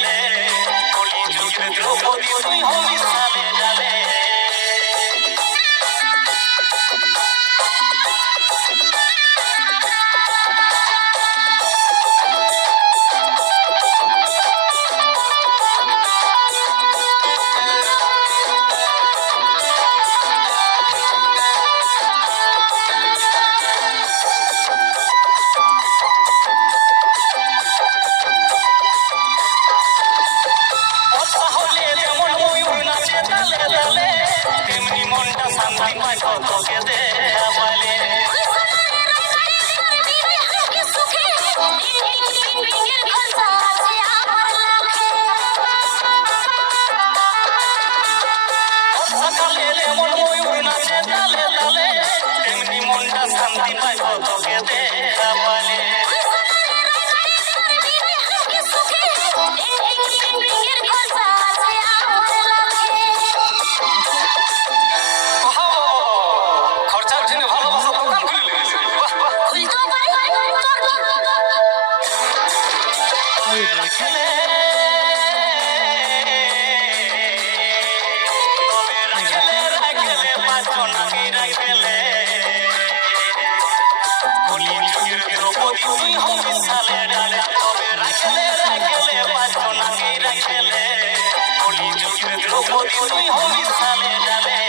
খেলে কলি যুগের দ্রৌপদী তুই হবি সালে ডালে শান্তি পায় কতকে দেখা পাইলে সকালে যেমন ময়ূর নাচে তালে তালে তেমনি মনটা শান্তি পায় কতকে দেখা পাইলে তুই হবি সালে ডালে তবে রাখলে রাখলে বাঁচনা কে রাখলে কলি যুগের দ্রৌপদী তুই হবি সালে ডালে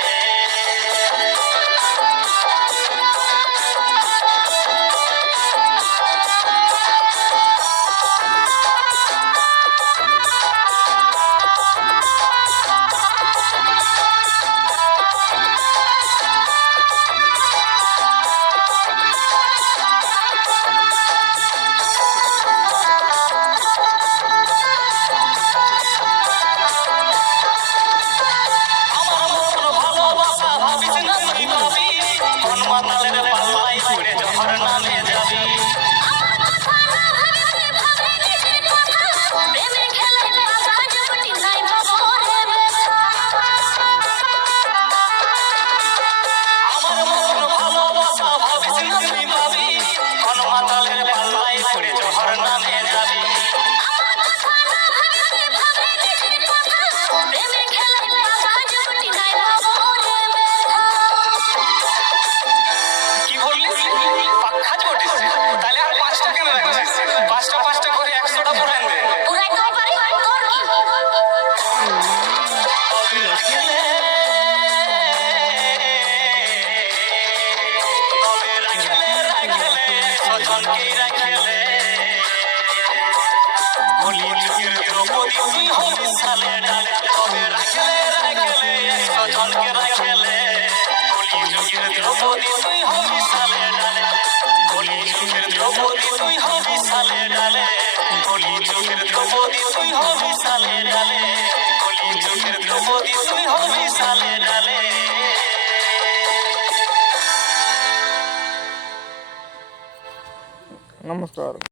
তুই হবি সালে ডালে তবে রাখলে রাখলে একশো জনকে রাখলে কলি যুগের দ্রৌপদী তুই হবি সালে ডালে কলি যুগের দ্রৌপদী তুই হবি সালে ডালে কলি যুগের দ্রৌপদী তুই হবি সালে ডালে কলি যুগের দ্রৌপদী তুই হবি সালে ডালে নমস্কার।